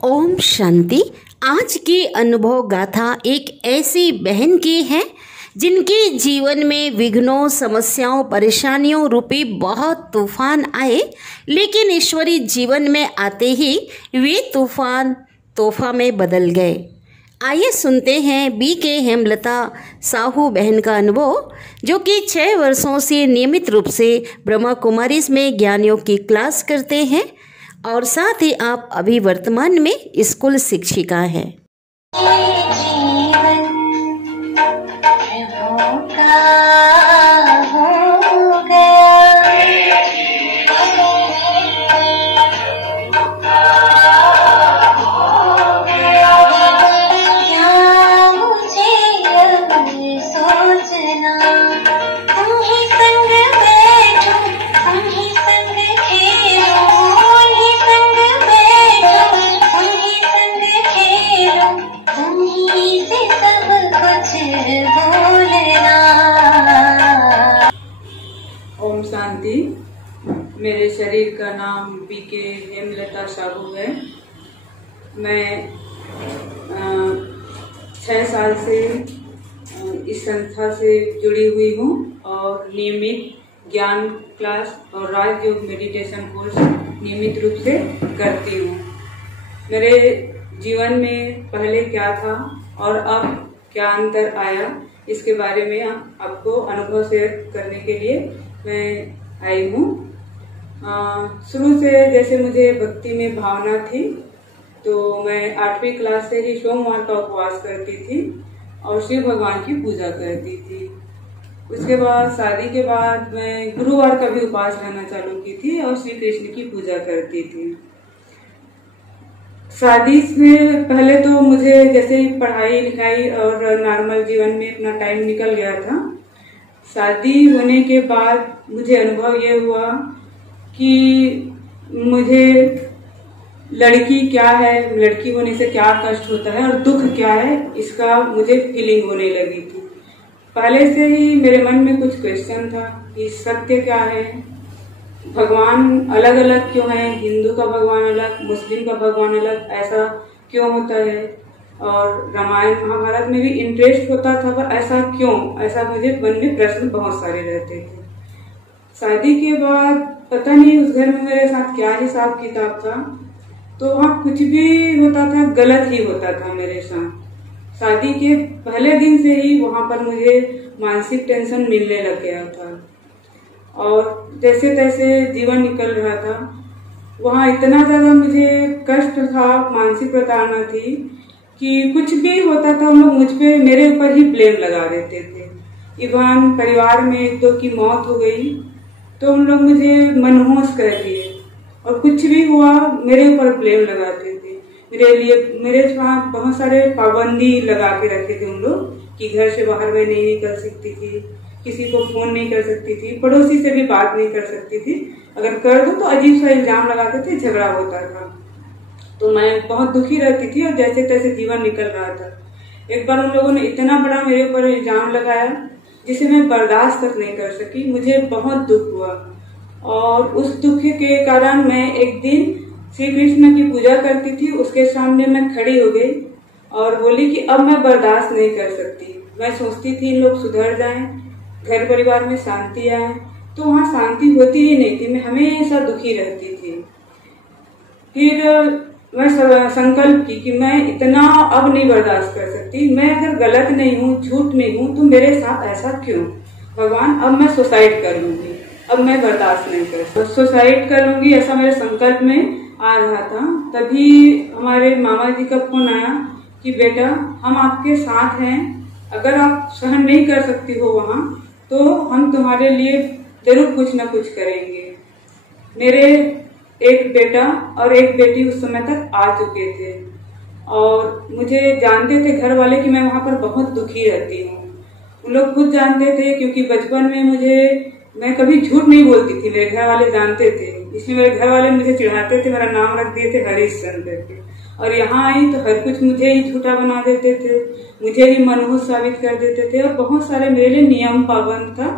ओम शांति। आज की अनुभव गाथा एक ऐसी बहन की है जिनके जीवन में विघ्नों, समस्याओं, परेशानियों रूपी बहुत तूफान आए, लेकिन ईश्वरी जीवन में आते ही वे तूफान तोहफा में बदल गए। आइए सुनते हैं BK हेमलता साहू बहन का अनुभव, जो कि 6 वर्षों से नियमित रूप से ब्रह्मा कुमारीज में ज्ञान योग की क्लास करते हैं और साथ ही आप अभी वर्तमान में स्कूल शिक्षिका हैं। ओम शांति। मेरे शरीर का नाम BK हेमलता साहू है। मैं 6 साल से इस संस्था से जुड़ी हुई हूँ और नियमित ज्ञान क्लास और राजयोग मेडिटेशन कोर्स नियमित रूप से करती हूँ। मेरे जीवन में पहले क्या था और अब क्या अंतर आया, इसके बारे में आपको अनुभव शेयर करने के लिए मैं आई हूँ। शुरू से जैसे मुझे भक्ति में भावना थी, तो मैं 8वीं क्लास से ही सोमवार का उपवास करती थी और शिव भगवान की पूजा करती थी। उसके बाद शादी के बाद मैं गुरुवार का भी उपवास रहना चालू की थी और श्री कृष्ण की पूजा करती थी। शादी से पहले तो मुझे जैसे ही पढ़ाई लिखाई और नॉर्मल जीवन में अपना टाइम निकल गया था। शादी होने के बाद मुझे अनुभव ये हुआ कि मुझे लड़की क्या है, लड़की होने से क्या कष्ट होता है और दुख क्या है, इसका मुझे फीलिंग होने लगी थी। पहले से ही मेरे मन में कुछ क्वेश्चन था कि सत्य क्या है, भगवान अलग अलग क्यों है, हिंदू का भगवान अलग, मुस्लिम का भगवान अलग, ऐसा क्यों होता है। और रामायण महाभारत में भी इंटरेस्ट होता था, पर ऐसा क्यों, ऐसा मुझे मन में प्रश्न बहुत सारे रहते थे। शादी के बाद पता नहीं उस घर में मेरे साथ क्या हिसाब किताब था, तो वहाँ कुछ भी होता था गलत ही होता था मेरे साथ। शादी के पहले दिन से ही वहाँ पर मुझे मानसिक टेंशन मिलने लग गया था और जैसे तैसे जीवन निकल रहा था। वहाँ इतना ज्यादा मुझे कष्ट था, मानसिक प्रताड़ना थी कि कुछ भी होता था उन लोग मुझ पे, मेरे ऊपर ही ब्लेम लगा देते थे। इवन परिवार में 1-2 की मौत हो गई तो उन लोग मुझे मनहूस कर दिए और कुछ भी हुआ मेरे ऊपर ब्लेम लगाते थे। मेरे वहाँ बहुत सारे पाबंदी लगा के रखे थे उन लोग कि घर से बाहर मैं नहीं निकल सकती थी, किसी को फोन नहीं कर सकती थी, पड़ोसी से भी बात नहीं कर सकती थी, अगर कर दो तो अजीब सा इल्जाम लगाते थे, झगड़ा होता था। तो मैं बहुत दुखी रहती थी और जैसे तैसे जीवन निकल रहा था। एक बार उन लोगों ने इतना बड़ा मेरे ऊपर इल्जाम लगाया जिसे मैं बर्दाश्त तक नहीं कर सकी। मुझे बहुत दुख हुआ और उस दुख के कारण मैं एक दिन श्री कृष्ण की पूजा करती थी, उसके सामने मैं खड़ी हो गई और बोली कि अब मैं बर्दाश्त नहीं कर सकती। मैं सोचती थी इन लोग सुधर जाएं, घर परिवार में शांति आए, तो वहाँ शांति होती ही नहीं थी, मैं हमेशा दुखी रहती थी। फिर मैं संकल्प की कि मैं इतना अब नहीं बर्दाश्त कर सकती, मैं अगर गलत नहीं हूँ, झूठ नहीं हूँ, तो मेरे साथ ऐसा क्यों। भगवान अब मैं सुसाइड कर लूंगी, अब मैं बर्दाश्त नहीं कर सकती, सुसाइड कर लूंगी, ऐसा मेरे संकल्प में आ रहा था। तभी हमारे मामा जी का फोन आया कि बेटा हम आपके साथ हैं, अगर आप सहन नहीं कर सकती हो वहाँ तो हम तुम्हारे लिए जरूर कुछ न कुछ करेंगे। मेरे एक बेटा और एक बेटी उस समय तक आ चुके थे और मुझे जानते थे घर वाले कि मैं वहाँ पर बहुत दुखी रहती हूँ। उन लोग खुद जानते थे क्योंकि बचपन में मैं कभी झूठ नहीं बोलती थी, मेरे घर वाले जानते थे, इसलिए मेरे घर वाले मुझे चिढ़ाते थे, मेरा नाम रख दिए थे हरिश्चंद्र करके। और यहाँ आई तो हर कुछ मुझे ही झूठा बना देते थे, मुझे ही मनहूस साबित कर देते थे और बहुत सारे मेरे लिए नियम पाबंद था,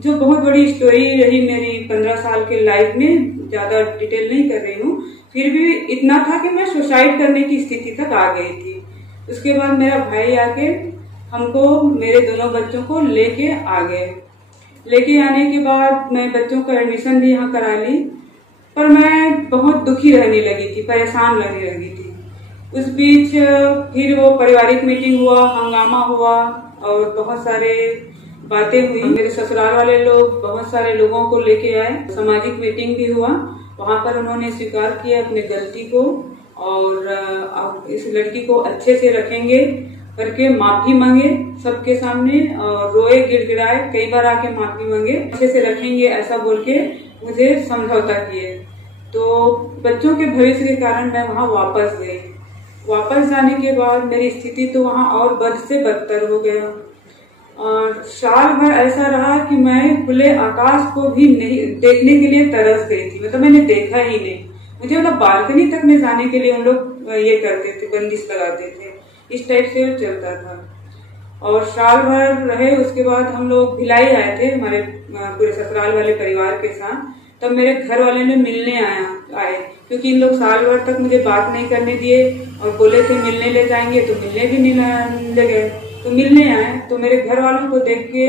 जो बहुत बड़ी स्टोरी रही मेरी 15 साल के लाइफ में। ज्यादा डिटेल नहीं कर रही हूँ, फिर भी इतना था कि मैं सुसाइड करने की स्थिति तक आ गई थी। उसके बाद मेरा भाई आके हमको, मेरे दोनों बच्चों को लेके आ गए। लेके आने के बाद मैं बच्चों का एडमिशन भी यहाँ करा ली, पर मैं बहुत दुखी रहने लगी थी, परेशान रहने लगी थी। उस बीच फिर वो पारिवारिक मीटिंग हुआ, हंगामा हुआ और बहुत सारे बातें हुई। मेरे ससुराल वाले लोग बहुत सारे लोगों को लेके आए, सामाजिक मीटिंग भी हुआ। वहां पर उन्होंने स्वीकार किया अपनी गलती को और इस लड़की को अच्छे से रखेंगे करके माफी मांगे सबके सामने, और रोए गिड़गिड़ाए, कई बार आके माफी मांगे, अच्छे से रखेंगे ऐसा बोल के मुझे समझौता किए। तो बच्चों के भविष्य के कारण मैं वहां वापस गई। वापस जाने के बाद मेरी स्थिति तो वहां और बद से बदतर हो गया, और साल भर ऐसा रहा कि मैं खुले आकाश को भी नहीं देखने के लिए तरस गई थी। मतलब मैंने देखा ही नहीं। मुझे मतलब बालकनी तक में जाने के लिए उन लोग ये करते थे, बंदिश लगाते थे, इस टाइप से चलता था। और साल भर रहे। उसके बाद हम लोग भिलाई आए थे हमारे पूरे ससुराल वाले परिवार के साथ। तब मेरे घर वाले ने मिलने आए, क्योंकि इन लोग साल भर तक मुझे बात नहीं करने दिए और बोले थे मिलने ले जाएंगे, तो मिलने भी नहीं ले गए। तो मिलने आए तो मेरे घर वालों को देख के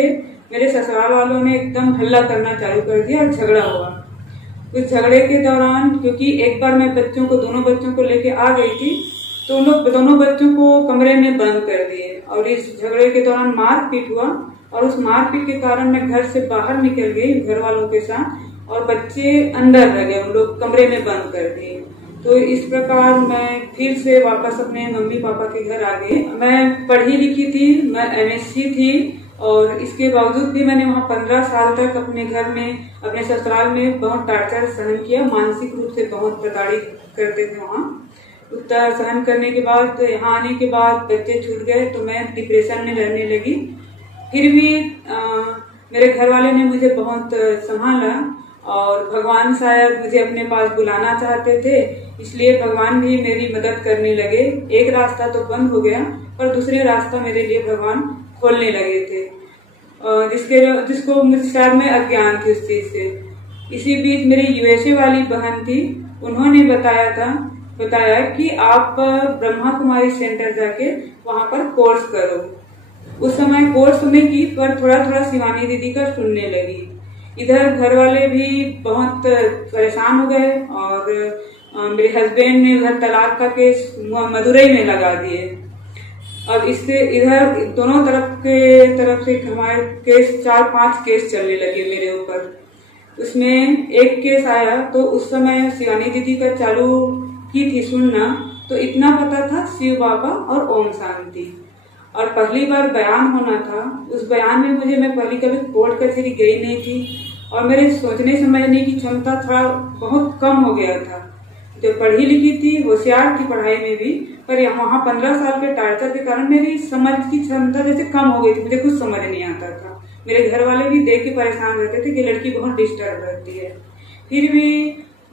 मेरे ससुराल वालों ने एकदम हल्ला करना चालू कर दिया और झगड़ा हुआ। उस झगड़े के दौरान, क्योंकि एक बार मैं दोनों बच्चों को लेके आ गई थी, तो उन लोग दोनों बच्चों को कमरे में बंद कर दिए और इस झगड़े के दौरान मारपीट हुआ। और उस मारपीट के कारण मैं घर से बाहर निकल गई घर वालों के साथ, और बच्चे अंदर रह गए, उन लोग कमरे में बंद कर दिए। तो इस प्रकार मैं फिर से वापस अपने मम्मी पापा के घर आ गई। मैं पढ़ी लिखी थी, मैं MSc थी, और इसके बावजूद भी मैंने वहाँ 15 साल तक अपने घर में, अपने ससुराल में बहुत टार्चर सहन किया। मानसिक रूप से बहुत प्रताड़ित करते थे वहाँ। उतना सहन करने के बाद यहाँ आने के बाद बच्चे छूट गए, तो मैं डिप्रेशन में रहने लगी। फिर भी मेरे घर वाले ने मुझे बहुत संभाला, और भगवान शायद मुझे अपने पास बुलाना चाहते थे, इसलिए भगवान भी मेरी मदद करने लगे। एक रास्ता तो बंद हो गया, पर दूसरे रास्ता मेरे लिए भगवान खोलने लगे थे, जिसको मुझे शायद मैं अज्ञान थी उस चीज से। इसी बीच मेरी USA वाली बहन थी, उन्होंने बताया कि आप ब्रह्मा कुमारी सेंटर जाके वहां पर कोर्स करो। उस समय कोर्स में की, पर थोड़ा थोड़ा शिवानी दीदी का सुनने लगी। इधर घर वाले भी बहुत परेशान हो गए, और मेरे हस्बैंड ने उधर तलाक का केस मदुरई में लगा दिए। अब इससे इधर दोनों तरफ से हमारे केस 4-5 केस चलने लगे मेरे ऊपर। उसमें एक केस आया तो उस समय शिवानी दीदी का चालू की थी सुनना, तो इतना पता था शिव बाबा और ओम शांति। और पहली बार बयान होना था, उस बयान में मैं पहली कभी कोर्ट कचहरी गई नहीं थी, और मेरे सोचने समझने की क्षमता थोड़ा बहुत कम हो गया था। जो पढ़ी लिखी थी, होशियार थी पढ़ाई में भी, पर वहाँ 15 साल के टार्चर के कारण मेरी समझ की क्षमता जैसे कम हो गई थी। मुझे कुछ समझ नहीं आता था। मेरे घर वाले भी देख के परेशान रहते थे कि लड़की बहुत डिस्टर्ब रहती है। फिर भी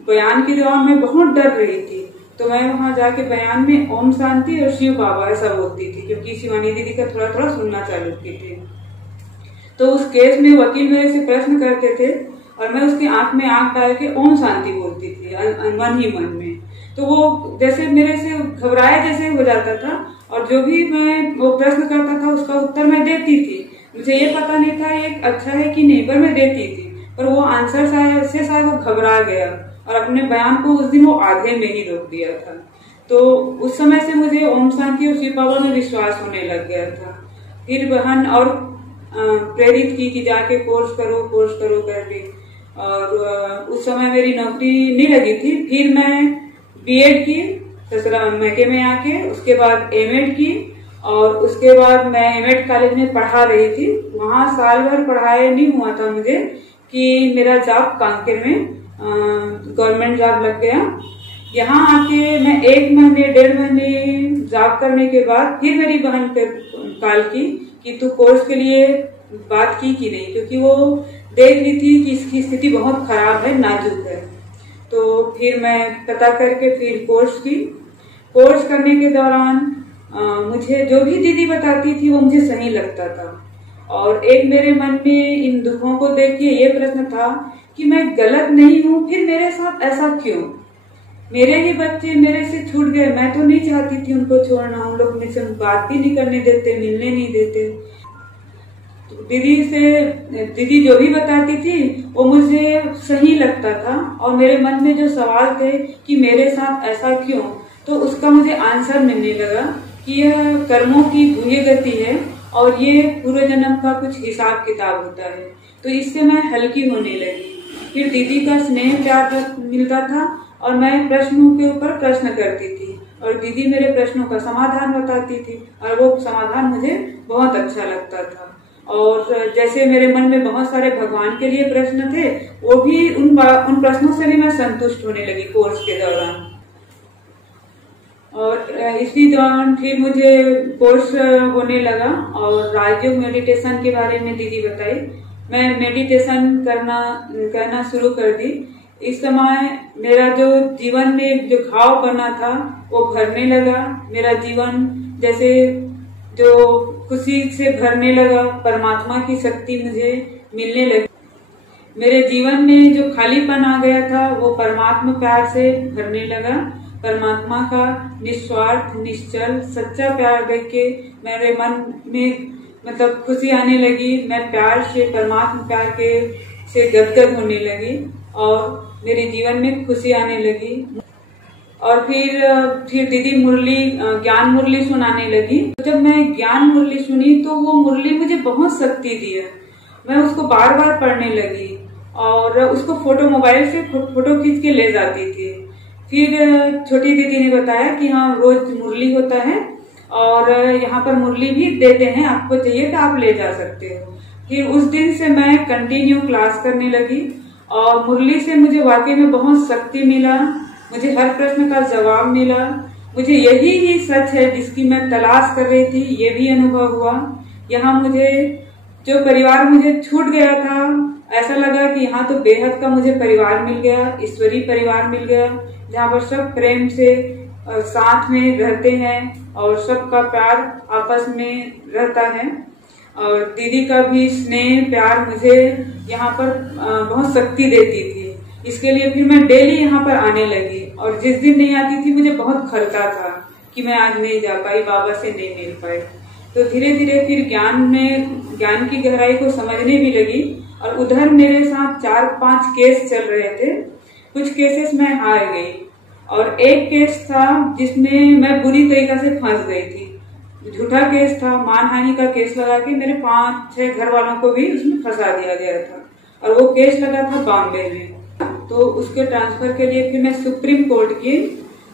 बयान के दौरान मैं बहुत डर रही थी, तो मैं वहां जाके बयान में ओम शांति और शिव बाबा ऐसा बोलती थी, क्योंकि शिवानी दीदी का थोड़ा थोड़ा सुनना चालू की थी। तो उस केस में वकील मेरे से प्रश्न करते थे, और मैं उसकी आंख में आंख डाल के ओम शांति बोलती थी मन ही मन में। तो वो जैसे मेरे से घबराया जैसे हो जाता था, और जो भी मैं वो प्रश्न करता था उसका उत्तर मैं देती थी। मुझे ये पता नहीं था ये अच्छा है कि नहीं, पर मैं देती थी। पर वो आंसर शायद वो घबरा गया, और अपने बयान को उस दिन वो आधे में ही रोक दिया था। तो उस समय से मुझे ओम शांति और शिव बाबा में विश्वास होने लग गया था। फिर बहन और प्रेरित की कि जाके कोर्स करो करके। और उस समय मेरी नौकरी नहीं लगी थी। फिर मैं B.Ed की ससुराल मैके में आके, उसके बाद M.Ed की, और उसके बाद मैं M.Ed कॉलेज में पढ़ा रही थी। वहां साल भर पढ़ाई नहीं हुआ था मुझे कि मेरा जॉब कांकेर में गवर्नमेंट जॉब लग गया। यहाँ आके मैं 1 महीने 1.5 महीने जॉब करने के बाद फिर मेरी बहन पे कॉल की कि तू कोर्स के लिए बात की कि नहीं, क्योंकि वो देख ली थी कि इसकी स्थिति बहुत खराब है, नाजुक है। तो फिर मैं पता करके फिर कोर्स करने के दौरान मुझे जो भी दीदी बताती थी वो मुझे सही लगता था। और एक मेरे मन में इन दुखों को देख के ये प्रश्न था कि मैं गलत नहीं हूँ, फिर मेरे साथ ऐसा क्यों? मेरे ही बच्चे मेरे से छूट गए, मैं तो नहीं चाहती थी उनको छोड़ना। उन लोग मुझसे बात भी नहीं करने देते, मिलने नहीं देते। तो दीदी जो भी बताती थी वो मुझे सही लगता था, और मेरे मन में जो सवाल थे कि मेरे साथ ऐसा क्यों, तो उसका मुझे आंसर मिलने लगा कि यह कर्मों की गुह्य गति है और ये पूर्व जन्म का कुछ हिसाब किताब होता है। तो इससे मैं हल्की होने लगी। फिर दीदी का स्नेह प्यार मिलता था और मैं प्रश्नों के ऊपर प्रश्न करती थी और दीदी मेरे प्रश्नों का समाधान बताती थी और वो समाधान मुझे बहुत अच्छा लगता था। और जैसे मेरे मन में बहुत सारे भगवान के लिए प्रश्न थे, वो भी उन प्रश्नों से भी मैं संतुष्ट होने लगी कोर्स के दौरान। और इसी दौरान फिर मुझे कोर्स होने लगा और राजयोग मेडिटेशन के बारे में दीदी बताई। मैं मेडिटेशन करना शुरू कर दी। इस समय मेरा जो जीवन में जो घाव बना था वो भरने लगा। मेरा जीवन जैसे जो खुशी से भरने लगा, परमात्मा की शक्ति मुझे मिलने लगी। मेरे जीवन में जो खालीपन आ गया था वो परमात्मा प्यार से भरने लगा। परमात्मा का निस्वार्थ, निश्चल, सच्चा प्यार देख के मेरे मन में मतलब खुशी आने लगी। मैं प्यार से, परमात्मा प्यार के से गदगद होने लगी और मेरे जीवन में खुशी आने लगी। और फिर दीदी ज्ञान मुरली सुनाने लगी। जब मैं ज्ञान मुरली सुनी तो वो मुरली मुझे बहुत शक्ति दी है। मैं उसको बार बार पढ़ने लगी और उसको मोबाइल से फोटो खींच के ले जाती थी। फिर छोटी दीदी ने बताया कि हाँ, रोज मुरली होता है और यहाँ पर मुरली भी देते हैं, आपको चाहिए तो आप ले जा सकते हो। फिर उस दिन से मैं कंटिन्यू क्लास करने लगी और मुरली से मुझे वाकई में बहुत शक्ति मिला। मुझे हर प्रश्न का जवाब मिला। मुझे यही ही सच है जिसकी मैं तलाश कर रही थी, ये भी अनुभव हुआ। यहाँ मुझे जो परिवार मुझे छूट गया था, ऐसा लगा कि यहाँ तो बेहद का मुझे परिवार मिल गया, ईश्वरीय परिवार मिल गया, जहाँ पर सब प्रेम से साथ में रहते हैं और सबका प्यार आपस में रहता है। और दीदी का भी स्नेह प्यार मुझे यहाँ पर बहुत शक्ति देती थी। इसके लिए फिर मैं डेली यहाँ पर आने लगी और जिस दिन नहीं आती थी मुझे बहुत खलता था कि मैं आज नहीं जा पाई, बाबा से नहीं मिल पाई। तो धीरे धीरे फिर ज्ञान की गहराई को समझने भी लगी और उधर मेरे साथ 4-5 केस चल रहे थे। कुछ केसेस में हार गई और एक केस था जिसमें मैं बुरी तरीके से फंस गई थी। झूठा केस था, मानहानि का केस लगा के मेरे 5-6 घर वालों को भी उसमें फंसा दिया गया था और वो केस लगा था बॉम्बे में। तो उसके ट्रांसफर के लिए फिर मैं सुप्रीम कोर्ट की,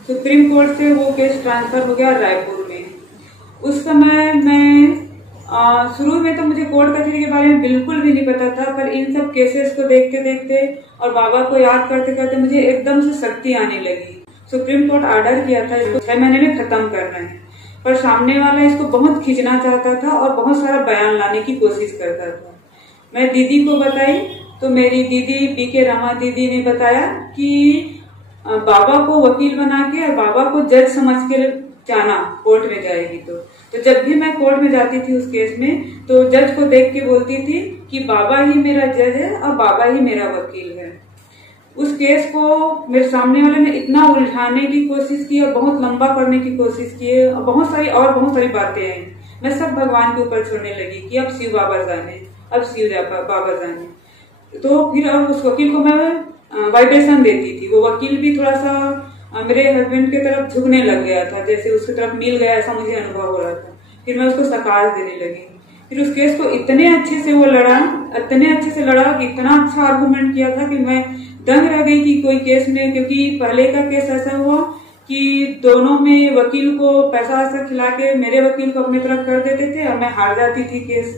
सुप्रीम कोर्ट से वो केस ट्रांसफर हो गया रायपुर में। उस समय मैं शुरू में तो मुझे कोर्ट कचहरी के बारे में बिल्कुल भी नहीं पता था, पर इन सब केसेस को देखते देखते और बाबा को याद करते करते मुझे एकदम से शक्ति आने लगी। सुप्रीम कोर्ट ऑर्डर किया था इसको 6 महीने में खत्म करना है, पर सामने वाला इसको बहुत खींचना चाहता था और बहुत सारा बयान लाने की कोशिश करता था। मैं दीदी को बताई तो मेरी दीदी पीके रमा दीदी ने बताया कि बाबा को वकील बना के और बाबा को जज समझ के जाना, कोर्ट में जाएगी तो जब भी मैं कोर्ट में जाती थी उस केस में तो जज को देख के बोलती थी कि बाबा ही मेरा जज है और बाबा ही मेरा वकील है। उस केस को मेरे सामने वाले ने इतना उलझाने की कोशिश की और बहुत लंबा करने की कोशिश की और बहुत सारी बातें आई। मैं सब भगवान के ऊपर छोड़ने लगी कि अब शिव बाबा जाने, अब शिव बाबा जाने। तो फिर अब उस वकील को मैं वाइब्रेशन देती थी। वो वकील भी थोड़ा सा मेरे हस्बैंड की तरफ झुकने लग गया था, जैसे उसकी तरफ मिल गया ऐसा मुझे अनुभव हो रहा था। फिर मैं उसको सकाश देने लगी। फिर उस केस को इतने अच्छे से वो लड़ा, इतने अच्छे से लड़ा कि इतना अच्छा आर्गुमेंट किया था कि मैं दंग रह गई कि कोई केस में, क्योंकि पहले का केस ऐसा हुआ कि दोनों में वकील को पैसा वैसा खिला के मेरे वकील को अपनी तरफ कर देते थे और मैं हार जाती थी केस।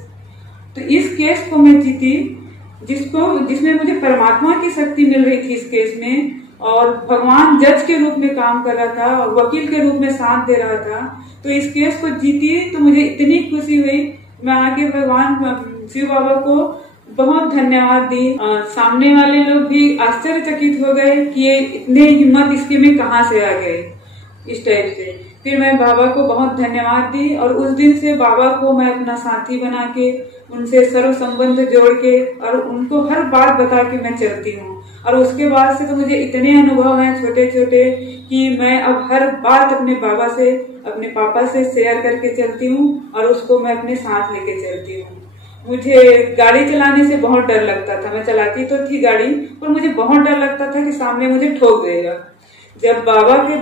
तो इस केस को मैं जीती जिसमें मुझे परमात्मा की शक्ति मिल रही थी इस केस में, और भगवान जज के रूप में काम कर रहा था और वकील के रूप में साथ दे रहा था। तो इस केस को जीती तो मुझे इतनी खुशी हुई, मैं आके भगवान शिव बाबा को बहुत धन्यवाद दी। सामने वाले लोग भी आश्चर्यचकित हो गए कि ये इतने हिम्मत इसके में कहाँ से आ गए, इस टाइप से। फिर मैं बाबा को बहुत धन्यवाद दी और उस दिन से बाबा को मैं अपना साथी बना के उनसे सर्व संबंध जोड़ के और उनको हर बात बता के मैं चलती हूँ। और उसके बाद से तो मुझे इतने अनुभव हैं छोटे छोटे कि मैं अब हर बात अपने बाबा से, अपने पापा से शेयर करके चलती हूँ और उसको मैं अपने साथ लेके चलती हूँ। मुझे गाड़ी चलाने से बहुत डर लगता था। मैं चलाती तो थी गाड़ी, पर मुझे बहुत डर लगता था कि सामने मुझे ठोक देगा। जब बाबा के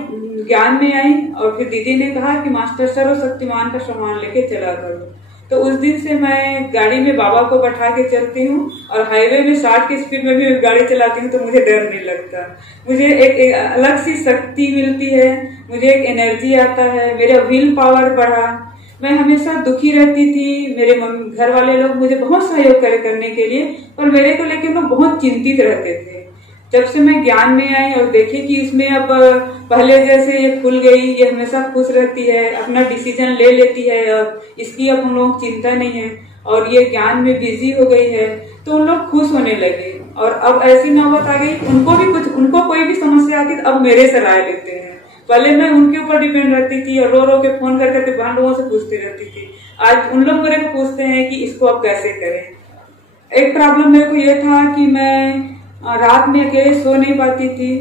ज्ञान में आई और फिर दीदी ने कहा कि मास्टर सर्वशक्तिमान का सामान लेके चला करो, तो उस दिन से मैं गाड़ी में बाबा को बैठा के चलती हूँ और हाईवे में 60 की स्पीड में भी गाड़ी चलाती हूँ तो मुझे डर नहीं लगता। मुझे एक अलग सी शक्ति मिलती है, मुझे एक एनर्जी आता है, मेरा विल पावर बढ़ा। मैं हमेशा दुखी रहती थी, मेरे घर वाले लोग मुझे बहुत सहयोग करने के लिए, पर मेरे को लेकर लोग बहुत चिंतित रहते थे। जब से मैं ज्ञान में आई और देखे कि इसमें अब पहले जैसे ये खुल गई, ये हमेशा खुश रहती है, अपना डिसीजन ले लेती है, अब इसकी अब उन लोग चिंता नहीं है और ये ज्ञान में बिजी हो गई है, तो उन लोग खुश होने लगे। और अब ऐसी नौबत आ गई, उनको कोई भी समस्या आती तो अब मेरे से राय लेते हैं। पहले मैं उनके ऊपर डिपेंड रहती थी और रो रो के फोन करके बहन लोगों से पूछती रहती थी। आज उन लोग मेरे को पूछते हैं कि इसको अब कैसे करें। एक प्रॉब्लम मेरे को ये था कि मैं रात में अकेले सो नहीं पाती थी,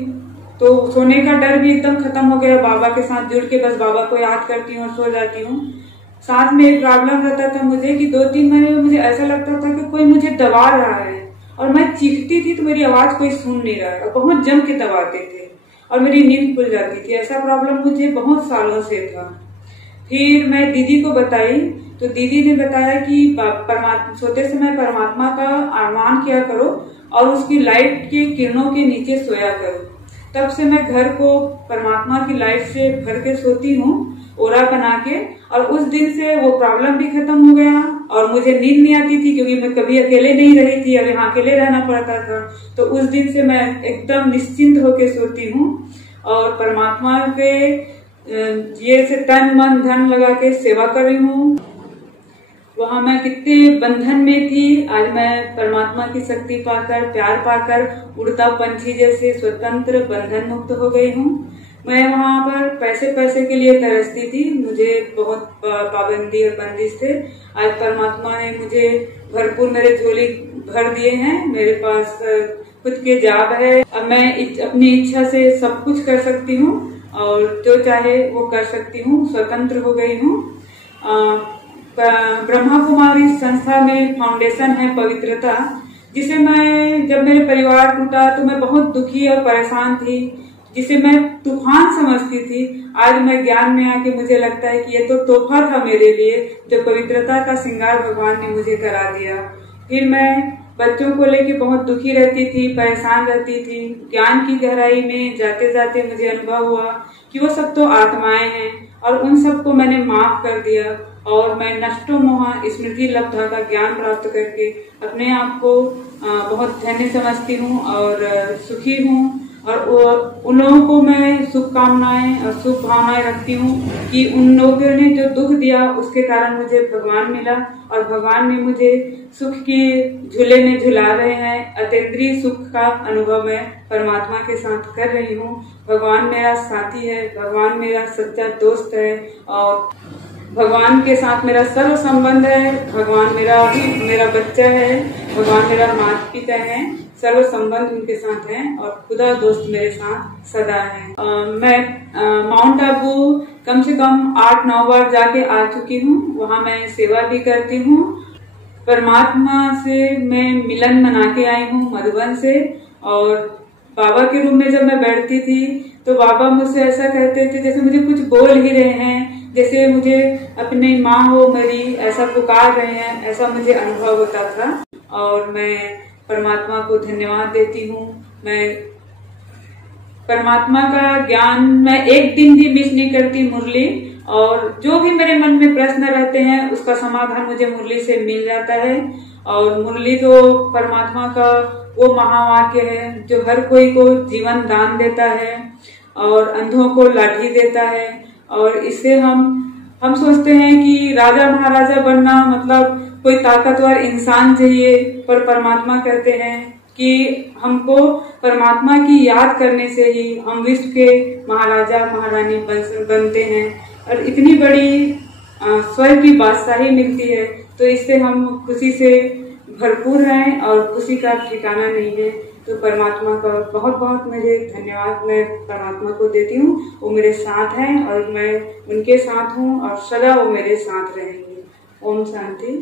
तो सोने का डर भी एकदम खत्म हो गया। बाबा के साथ जुड़ के बस बाबा को याद करती हूँ और सो जाती हूँ। साथ में एक प्रॉब्लम रहता था मुझे कि 2-3 महीने में मुझे ऐसा लगता था कि कोई मुझे दबा रहा है और मैं चीखती थी तो मेरी आवाज कोई सुन नहीं रहा है और बहुत जम के दबाते थे और मेरी नींद खुल जाती थी। ऐसा प्रॉब्लम मुझे बहुत सालों से था। फिर मैं दीदी को बताई तो दीदी ने बताया कि सोते समय परमात्मा का आह्वान किया करो और उसकी लाइट के किरणों के नीचे सोया करो। तब से मैं घर को परमात्मा की लाइट से भर के सोती हूँ, ओरा बना के, और उस दिन से वो प्रॉब्लम भी खत्म हो गया और मुझे नींद नहीं आती थी क्योंकि मैं कभी अकेले नहीं रही थी, अब यहाँ अकेले रहना पड़ता था। तो उस दिन से मैं एकदम निश्चिंत होके सोती हूँ और परमात्मा के ये से तन मन धन लगा के सेवा कर रही हूँ। वहां मैं कितने बंधन में थी, आज मैं परमात्मा की शक्ति पाकर, प्यार पाकर उड़ता पंछी जैसे स्वतंत्र बंधन मुक्त हो गई हूँ। मैं वहां पर पैसे के लिए तरसती थी, मुझे बहुत पाबंदी और बंदिश थे। आज परमात्मा ने मुझे भरपूर मेरे झोली भर दिए हैं, मेरे पास खुद के जॉब है। अब मैं अपनी इच्छा से सब कुछ कर सकती हूँ और जो चाहे वो कर सकती हूँ, स्वतंत्र हो गई हूँ। ब्रह्मा कुमारी संस्था में फाउंडेशन है पवित्रता, जिसे मैं, जब मेरे परिवार टूटा तो मैं बहुत दुखी और परेशान थी, जिसे मैं तूफान समझती थी। आज मैं ज्ञान में आके मुझे लगता है कि ये तो तोहफा था मेरे लिए, जो पवित्रता का श्रृंगार भगवान ने मुझे करा दिया। फिर मैं बच्चों को लेके बहुत दुखी रहती थी, परेशान रहती थी। ज्ञान की गहराई में जाते जाते मुझे अनुभव हुआ कि वो सब तो आत्माएं हैं और उन सबको मैंने माफ कर दिया और मैं नष्टो मोहा स्मृति लब्धा का ज्ञान प्राप्त करके अपने आप को बहुत धन्य समझती हूँ और सुखी हूँ। और उन लोगों को मैं शुभकामनाएं और शुभ भावनाएं रखती हूँ कि उन लोगों ने जो दुख दिया उसके कारण मुझे भगवान मिला और भगवान ने मुझे सुख के झूले में झुला रहे हैं। अतीन्द्रिय सुख का अनुभव मैं परमात्मा के साथ कर रही हूँ। भगवान मेरा साथी है, भगवान मेरा सच्चा दोस्त है और भगवान के साथ मेरा सर्व संबंध है। भगवान मेरा बच्चा है, भगवान मेरा माता पिता है, सर्व संबंध उनके साथ है और खुदा दोस्त मेरे साथ सदा है। मैं माउंट आबू कम से कम 8-9 बार जाके आ चुकी हूँ, वहाँ मैं सेवा भी करती हूँ। परमात्मा से मैं मिलन मना के आई हूँ मधुबन से, और बाबा के रूम में जब मैं बैठती थी तो बाबा मुझसे ऐसा कहते थे जैसे मुझे कुछ बोल ही रहे हैं, जैसे मुझे अपनी माँ हो मरी ऐसा पुकार रहे हैं, ऐसा मुझे अनुभव होता था। और मैं परमात्मा को धन्यवाद देती हूँ। मैं परमात्मा का ज्ञान मैं एक दिन भी मिस नहीं करती मुरली, और जो भी मेरे मन में प्रश्न रहते हैं उसका समाधान मुझे मुरली से मिल जाता है। और मुरली तो परमात्मा का वो महावाक्य है जो हर कोई को जीवन दान देता है और अंधों को लाठी देता है। और इससे हम सोचते हैं कि राजा महाराजा बनना मतलब कोई ताकतवर इंसान चाहिए, पर परमात्मा कहते हैं कि हमको परमात्मा की याद करने से ही हम विश्व के महाराजा महारानी बनते हैं और इतनी बड़ी स्वर्ग की बादशाही मिलती है। तो इससे हम खुशी से भरपूर हैं और खुशी का ठिकाना नहीं है। तो परमात्मा का बहुत बहुत मुझे धन्यवाद मैं परमात्मा को देती हूँ। वो मेरे साथ हैं और मैं उनके साथ हूँ और सदा वो मेरे साथ रहेंगे। ओम शांति।